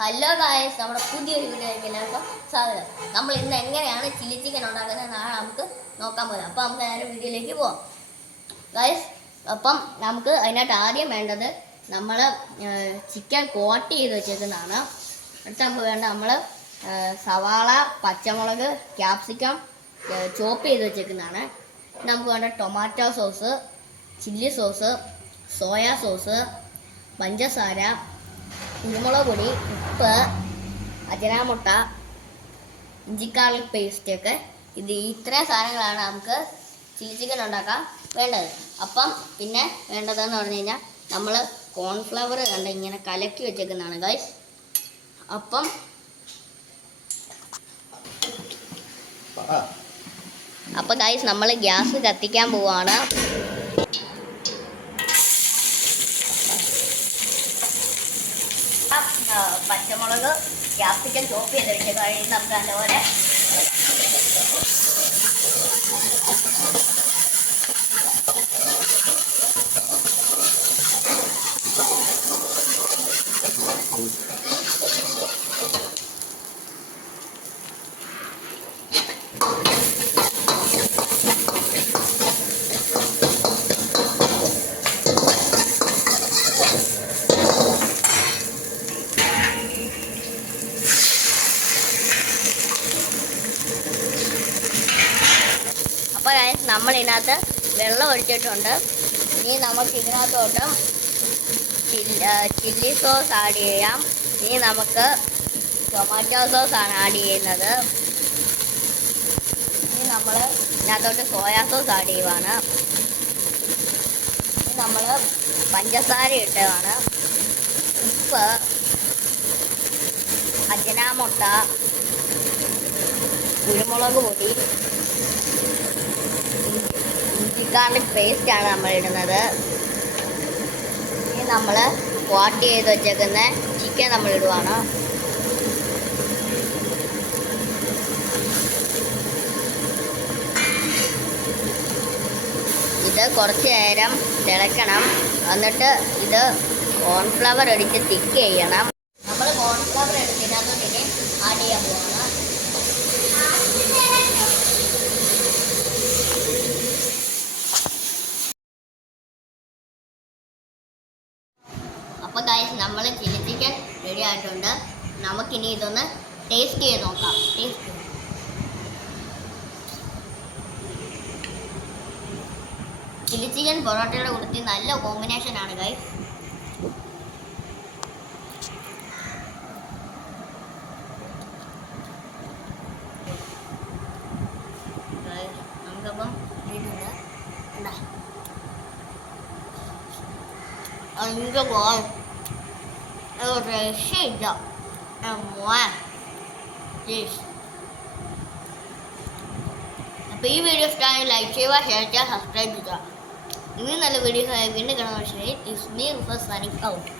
Hello guys, നമ്മുടെ പുതിയൊരു വീഡിയോയിലേക്ക് എല്ലാവർക്കും സ്വാഗതം. നമ്മൾ ഇന്ന് എങ്ങനെയാണ് ചില്ലി ചിക്കൻ ഉണ്ടാക്കുന്നത് നാളെ നമുക്ക് നോക്കാൻ പോകാം. അപ്പം നമുക്ക് നേരെ വീഡിയോയിലേക്ക് പോവാം ഗായ്സ്. അപ്പം നമുക്ക് അതിനായിട്ട് ആദ്യം വേണ്ടത് നമ്മൾ ചിക്കൻ കോട്ട് ചെയ്ത് വെച്ചേക്കുന്നതാണ്. അടുത്ത് നമുക്ക് വേണ്ട നമ്മൾ സവാള, പച്ചമുളക്, ക്യാപ്സിക്കം ചോപ്പ് ചെയ്ത് വെച്ചേക്കുന്നതാണ്. നമുക്ക് വേണ്ട tomato sauce, chilli sauce, soya sauce, പഞ്ചസാര, കുരുമുളക് പൊടി, ഉപ്പ്, അജനാമുട്ട, ഇഞ്ചിക്കാർലിക് പേസ്റ്റ് ഒക്കെ. ഇത്രയും സാധനങ്ങളാണ് നമുക്ക് ചില്ലി ചിക്കൻ ഉണ്ടാക്കാൻ വേണ്ടത്. അപ്പം പിന്നെ വേണ്ടതെന്ന് പറഞ്ഞു കഴിഞ്ഞാൽ നമ്മൾ കോൺഫ്ലവർ കണ്ട് ഇങ്ങനെ കലക്കി വെച്ചേക്കുന്നതാണ് ഗൈസ്. അപ്പം ഗൈസ് നമ്മൾ ഗ്യാസ് കത്തിക്കാൻ പോവാണ്. പച്ചമുളക്, ക്യാപ്സിക്കം ചോപ്പ് ചെയ്ത് വെച്ച് കഴിഞ്ഞ് നമുക്ക് നല്ലപോലെ അപ്പോൾ നമ്മൾ ഇതിനകത്ത് വെള്ളം ഒഴിച്ചിട്ടുണ്ട്. ഇനി നമുക്ക് ഇതിനകത്തോട്ട് ചില്ലി സോസ് ആഡ് ചെയ്യാം. ഇനി നമുക്ക് ടൊമാറ്റോ സോസാണ് ആഡ് ചെയ്യുന്നത്. ഇനി നമ്മൾ ഇതിനകത്തോട്ട് സോയാ സോസ് ആഡ് ചെയ്യുവാണ്. ഇനി നമ്മൾ പഞ്ചസാര ഇട്ടതാണ്. ഉപ്പ്, അജനാമുട്ട, കുരുമുളക് പൊടി, ഇഞ്ചിക്കാർലിക് പേസ്റ്റാണ് നമ്മൾ ഇടുന്നത്. ഇനി നമ്മൾ വാട്ട് ചെയ്ത് വെച്ചേക്കുന്ന ചിക്കൻ നമ്മൾ ഇടുവാണ്. ഇത് കുറച്ച് നേരം തിളക്കണം. എന്നിട്ട് ഇത് കോൺഫ്ലവർ എടുത്ത് തിക്ക് ചെയ്യണം. നമ്മൾ കോൺഫ്ലവർ എടുത്തതിനകത്തോട്ട് ആഡ് ചെയ്യാൻ പോവാണ്. അപ്പോൾ ഗൈസ് നമ്മൾ ചില്ലി ചിക്കൻ റെഡി ആയിട്ടുണ്ട്. നമുക്കിനി ഇതൊന്ന് ടേസ്റ്റ് ചെയ്ത് നോക്കാം. ചില്ലി ചിക്കൻ പൊറോട്ടയുടെ കൂടെ നല്ല കോമ്പിനേഷനാണ് ഗൈസ്. നമുക്കപ്പം ഇട്ടുണ്ട് രക്ഷയില്ല. അപ്പോൾ ഈ വീഡിയോ ഇഷ്ടമായി ലൈക്ക് ചെയ്യുക, ഷെയർ ചെയ്യുക, സബ്സ്ക്രൈബ് ചെയ്യുക. ഇനി നല്ല വീഡിയോസ് ആയി വീണ്ടും കാണാൻ. It's me Rufus signing out.